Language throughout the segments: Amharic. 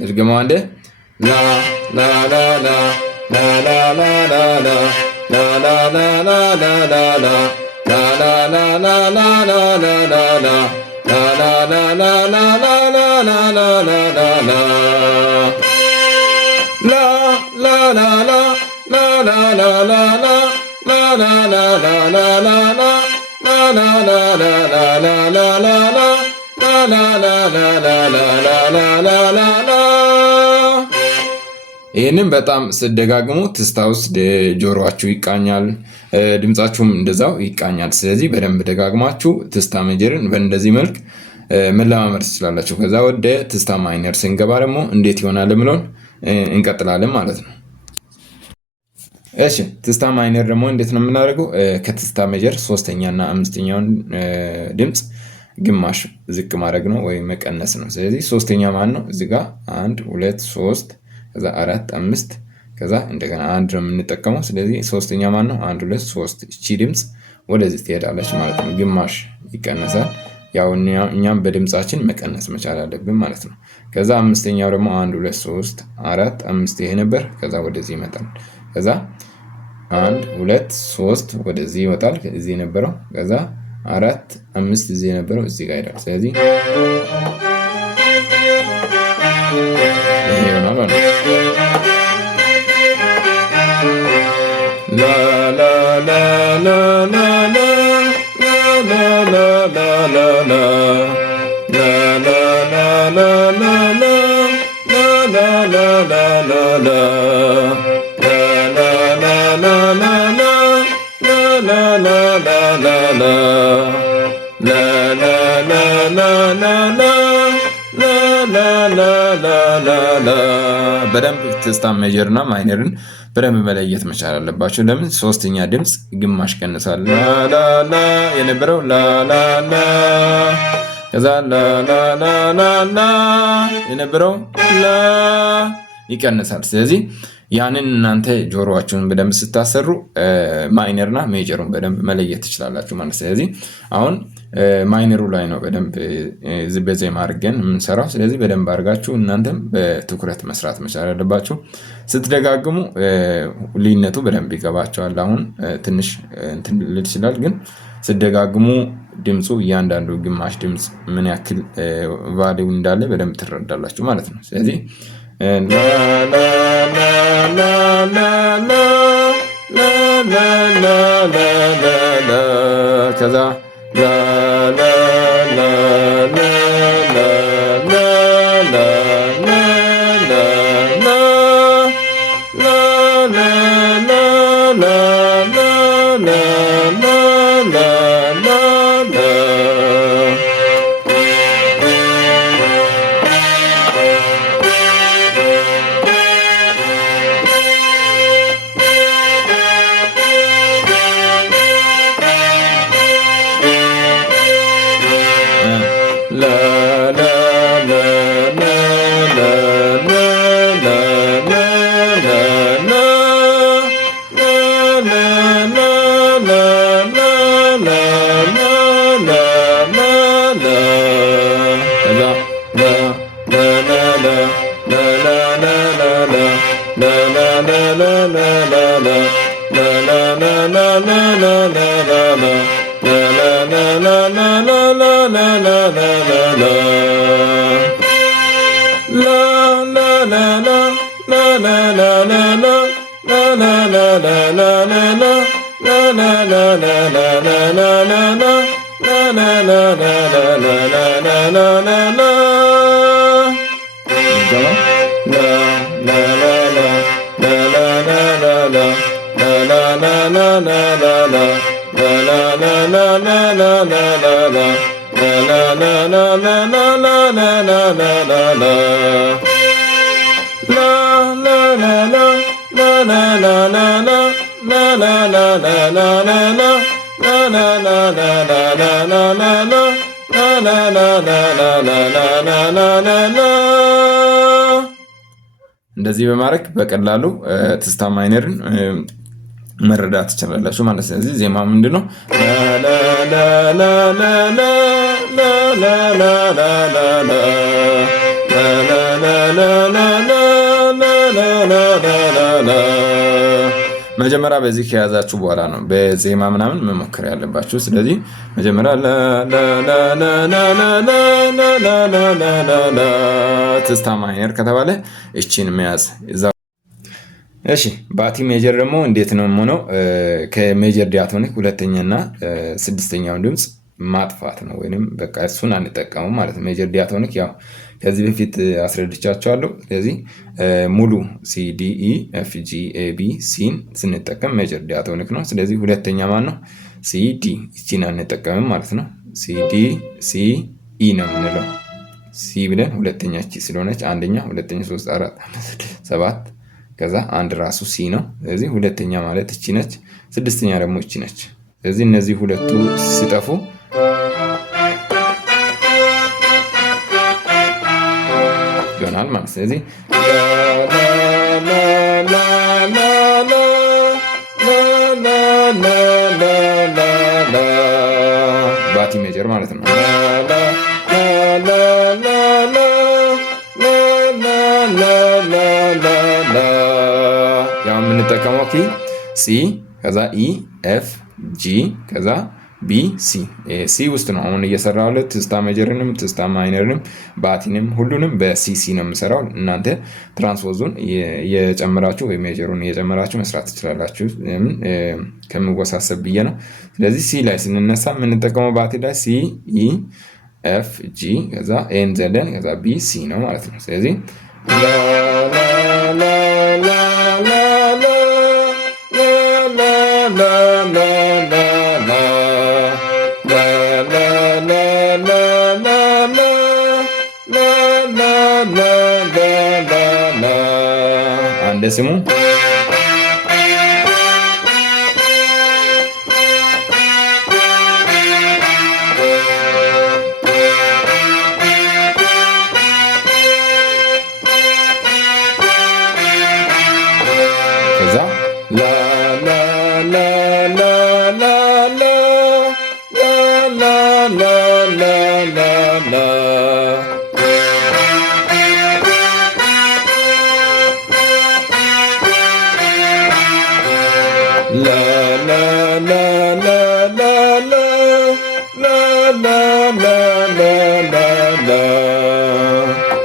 ድርግማ አንዴ ላ ላ ላ ላ ላ ላ ላ ላ ላ ላ ላ ላ ላ ላ ላ ላ ይህንን በጣም ስደጋግሙ ትስታ ውስጥ ጆሮአችሁ ይቃኛል፣ ድምጻችሁም እንደዛው ይቃኛል። ስለዚህ በደንብ ደጋግማችሁ ትስታ ሜጀርን በእንደዚህ መልክ መለማመድ ትችላላችሁ። ከዛ ወደ ትስታ ማይነር ስንገባ ደግሞ እንዴት ይሆናል የምለውን እንቀጥላለን ማለት ነው። እሺ ትስታ ማይነር ደግሞ እንዴት ነው የምናደርገው? ከትስታ ሜጀር ሶስተኛና አምስተኛውን ድምጽ ግማሽ ዝቅ ማድረግ ነው ወይም መቀነስ ነው። ስለዚህ ሶስተኛ ማን ነው? እዚህ ጋር 1 2 3 ከዛ 4 5 ከዛ እንደገና አንድ ነው የምንጠቀመው። ስለዚህ ሶስተኛ ማን ነው? 1 2 3 እቺ ድምጽ ወደዚህ ትሄዳለች ማለት ነው። ግማሽ ይቀነሳል። ያው እኛም በድምጻችን መቀነስ መቻል አለብን ማለት ነው። ከዛ አምስተኛው ደግሞ 1 2 3 4 5 ይሄ ነበር። ከዛ ወደዚህ ይመጣል። ከዛ 1 2 3 ወደዚህ ይወጣል። እዚህ የነበረው ከዛ 4 5 እዚህ የነበረው እዚህ ጋር ይሄዳል። ስለዚህ ይሄ ይሆናል ማለት ነው። ላ ላ ላ ላ ላ ላ ላ ላ ላ ላ ላ ላ ላ ላ በደንብ ትስታ ሜጀርና ማይነርን በደንብ መለየት መቻል አለባቸው። ለምን ሶስተኛ ድምጽ ግማሽ ቀንሳል። ላላላ የነበረው ላላላ ከዛ ላላላላ የነበረው ላ ይቀንሳል። ስለዚህ ያንን እናንተ ጆሮአችሁን በደንብ ስታሰሩ ማይነርና ሜጀሩን በደንብ መለየት ትችላላችሁ ማለት። ስለዚህ አሁን ማይነሩ ላይ ነው በደንብ በዜማ አድርገን የምንሰራው። ስለዚህ በደንብ አድርጋችሁ እናንተም በትኩረት መስራት መቻል አለባችሁ። ስትደጋግሙ ልዩነቱ በደንብ ይገባቸዋል። አሁን ትንሽ እንትን ልል ይችላል፣ ግን ስትደጋግሙ ድምፁ እያንዳንዱ ግማሽ ድምፅ ምን ያክል ቫልዩ እንዳለ በደንብ ትረዳላችሁ ማለት ነው። ስለዚህ ከዛ እንደዚህ በማድረግ በቀላሉ ትስታ ማይነርን መረዳት ትችላላችሁ ማለት። ስለዚህ ዜማ ምንድነው? መጀመሪያ በዚህ ከያዛችሁ በኋላ ነው በዜማ ምናምን መሞከር ያለባችሁ። ስለዚህ መጀመሪያ ትዝታ ማይነር ከተባለ እቺን መያዝ። እሺ ባቲ ሜጀር ደግሞ እንዴት ነው የሆነው? ከሜጀር ዲያቶኒክ ሁለተኛና ስድስተኛውን ድምፅ ማጥፋት ነው፣ ወይንም በቃ እሱን አንጠቀመው ማለት ነው። ሜጀር ዲያቶኒክ ያው ከዚህ በፊት አስረድቻቸዋለሁ። ስለዚህ ሙሉ ሲ ዲ ኢ ኤፍ ጂ ኤ ቢ ሲን ስንጠቀም ሜጀር ዲያቶኒክ ነው። ስለዚህ ሁለተኛ ማን ነው? ሲ ዲ፣ እቺን አንጠቀምም ማለት ነው። ሲ ዲ ሲ ኢ ነው የምንለው። ሲ ብለን ሁለተኛ እቺ ስለሆነች አንደኛ፣ ሁለተኛ፣ 3 4 5 7 ከዛ አንድ ራሱ ሲ ነው። ስለዚህ ሁለተኛ ማለት እቺ ነች፣ ስድስተኛ ደግሞ እቺ ነች። ስለዚህ እነዚህ ሁለቱ ሲጠፉ ይሆናል ማለት። ስለዚህ ባቲ ሜጀር ማለት ነው። ያው የምንጠቀመው ኪ ሲ ከዛ ኢ ኤፍ ጂ ከዛ ቢ ሲ ሲ ውስጥ ነው አሁን እየሰራው ያለው። ትዝታ ሜጀርንም ትዝታ ማይነርንም ባቲንም ሁሉንም በሲሲ ነው የምሰራው። እናንተ ትራንስፖዙን እየጨመራችሁ ወይ ሜጀሩን እየጨመራችሁ መስራት ትችላላችሁ፣ ከምወሳሰብ ብዬ ነው። ስለዚህ ሲ ላይ ስንነሳ የምንጠቀመው ባቲ ላይ ሲ ኢ ኤፍ ጂ ከዛ ኤን ዘለን ከዛ ቢ ሲ ነው ማለት ነው። ስለዚህ አንድ ስሙ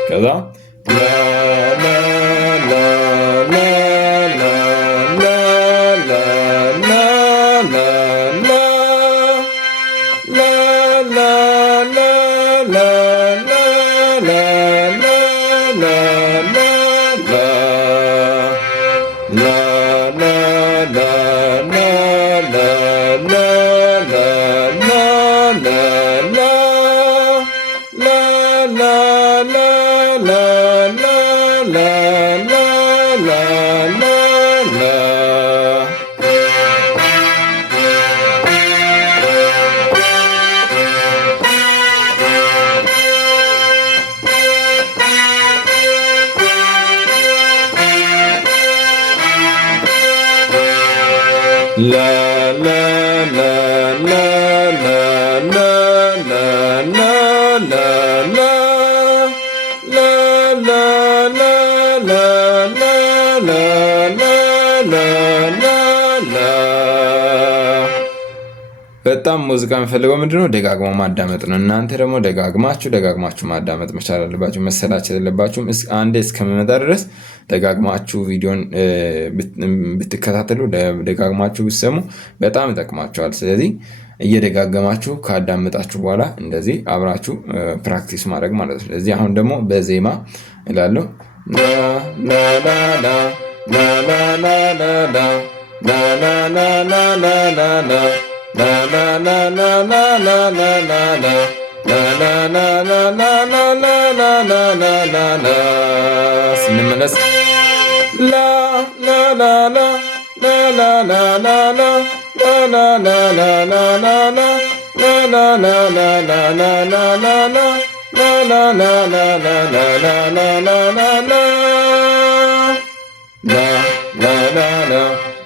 ከዛ በጣም ሙዚቃ የሚፈልገው ምንድነው? ደጋግሞ ማዳመጥ ነው። እናንተ ደግሞ ደጋግማችሁ ማዳመጥ መቻል አለባችሁ። መሰላቸት የለባችሁም። አንዴ እስከሚመጣ ድረስ ደጋግማችሁ ቪዲዮን ብትከታተሉ፣ ደጋግማችሁ ብትሰሙ በጣም ይጠቅማችኋል። ስለዚህ እየደጋገማችሁ ካዳመጣችሁ በኋላ እንደዚህ አብራችሁ ፕራክቲስ ማድረግ ማለት ነው። ስለዚህ አሁን ደግሞ በዜማ እላለሁ ስንመለስ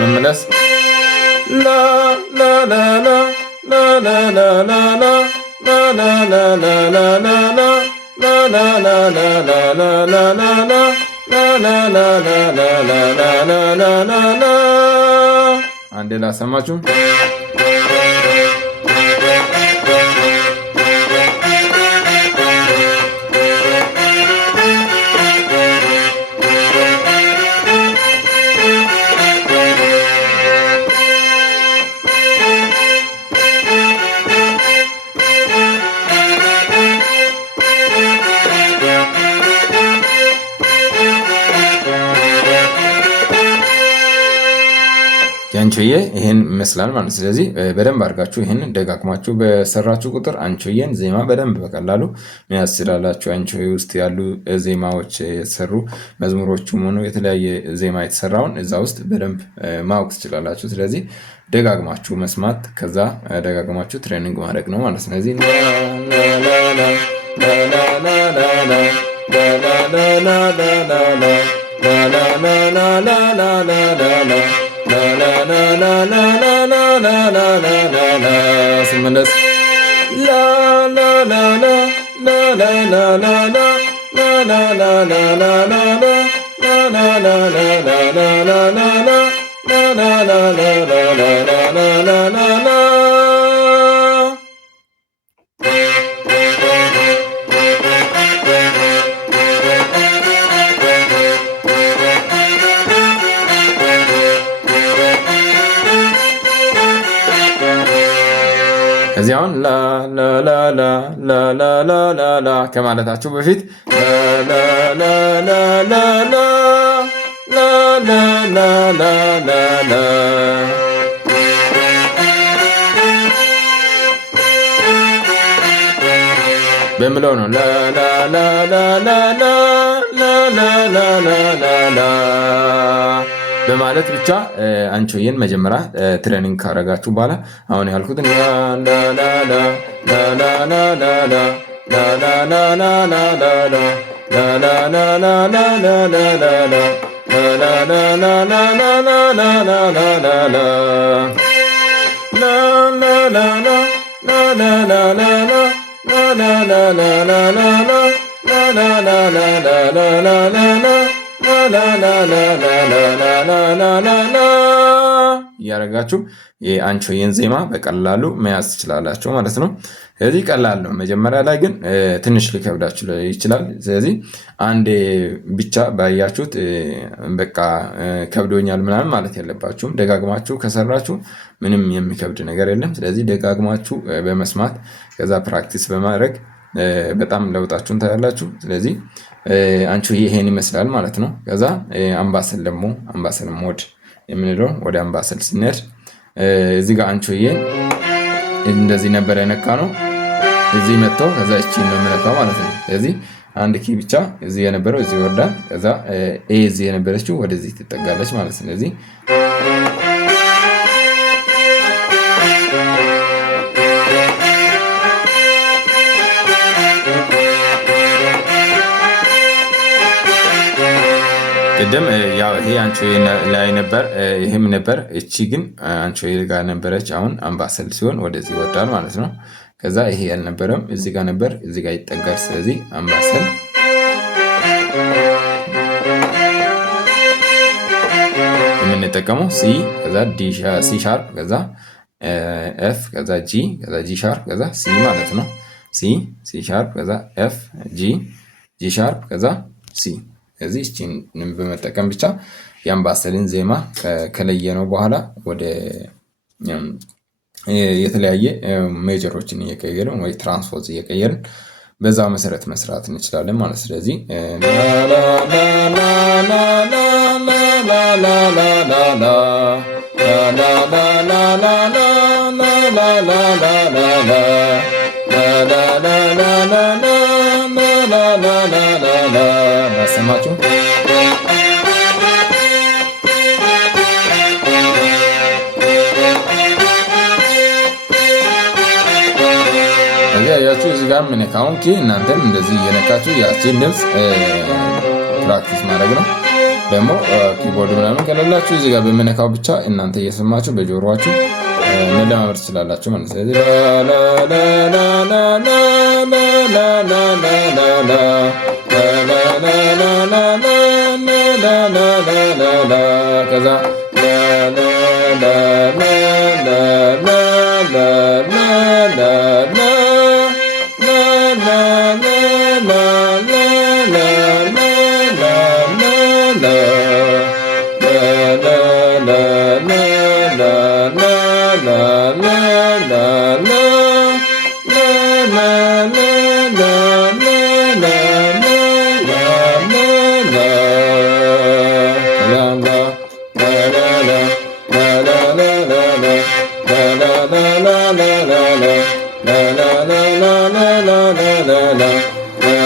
መመለስ አንዴ ላሰማችሁ። አንቾዬ ይሄን ይመስላል ማለት። ስለዚህ በደንብ አድርጋችሁ ይሄን ደጋግማችሁ በሰራችሁ ቁጥር አንቾዬን ዜማ በደንብ በቀላሉ መያዝ ትችላላችሁ። አንቾዬ ውስጥ ያሉ ዜማዎች የተሰሩ መዝሙሮችም ሆኖ የተለያየ ዜማ የተሰራውን እዛ ውስጥ በደንብ ማወቅ ትችላላችሁ። ስለዚህ ደጋግማችሁ መስማት ከዛ ደጋግማችሁ ትሬኒንግ ማድረግ ነው ማለት። ስለዚህ ስመለስ እዚህ አሁን ላ ከማለታችሁ በፊት በምለው ነው በማለት ብቻ አንቾዬን መጀመሪያ ትሬኒንግ ካረጋችሁ በኋላ አሁን ያልኩትን እያረጋችሁ የአንቾዬን ዜማ በቀላሉ መያዝ ትችላላችሁ ማለት ነው። ስለዚህ ቀላል ነው። መጀመሪያ ላይ ግን ትንሽ ሊከብዳችሁ ይችላል። ስለዚህ አንዴ ብቻ ባያችሁት በቃ ከብዶኛል ምናምን ማለት የለባችሁም። ደጋግማችሁ ከሰራችሁ ምንም የሚከብድ ነገር የለም። ስለዚህ ደጋግማችሁ በመስማት ከዛ ፕራክቲስ በማድረግ በጣም ለውጣችሁን ታያላችሁ። ስለዚህ አንቾዬ ይሄን ይመስላል ማለት ነው። ከዛ አምባሰል ደግሞ አምባሰል ሞድ የምንለው ወደ አምባሰል ስንሄድ እዚህ ጋር አንቾዬን እንደዚህ ነበር የነካ ነው። እዚህ መጥተው ከዛ እቺን ነው የምነካው ማለት ነው። ስለዚህ አንድ ኪ ብቻ እዚህ የነበረው እዚህ ይወርዳል። ከዛ ኤ እዚህ የነበረችው ወደዚህ ትጠጋለች ማለት ነው። ስለዚህ ቅድም ያው ይሄ አንቾዬ ላይ ነበር፣ ይሄም ነበር። እቺ ግን አንቾዬ ጋር ነበረች። አሁን አምባሰል ሲሆን ወደዚህ ይወርዳል ማለት ነው። ከዛ ይሄ ያልነበረም እዚህ ጋር ነበር፣ እዚህ ጋር ይጠጋል። ስለዚህ አምባሰል የምንጠቀመው ሲ ከዛ ሲ ሻርፕ ከዛ ኤፍ ከዛ ጂ ከዛ ጂ ሻርፕ ከዛ ሲ ማለት ነው። ሲ ሻርፕ ከዛ ኤፍ ጂ ሻርፕ ከዛ ሲ። ስለዚህ እቺን በመጠቀም ብቻ የአምባሰልን ዜማ ከለየነው በኋላ ወደ የተለያየ ሜጀሮችን እየቀየርን ወይ ትራንስፖዝ እየቀየርን በዛ መሰረት መስራት እንችላለን ማለት። ስለዚህ ሰማችሁ? ጋር የምነካውን ኪ እናንተም እንደዚህ እየነካችሁ ያቺን ድምፅ ፕራክቲስ ማድረግ ነው። ደግሞ ኪቦርድ ምናምን ከሌላችሁ እዚህ ጋር በምነካው ብቻ እናንተ እየሰማችሁ በጆሮአችሁ መለማመድ ትችላላችሁ ማለት ነው። ስለዚህ ከዛ la la la la la la la la la la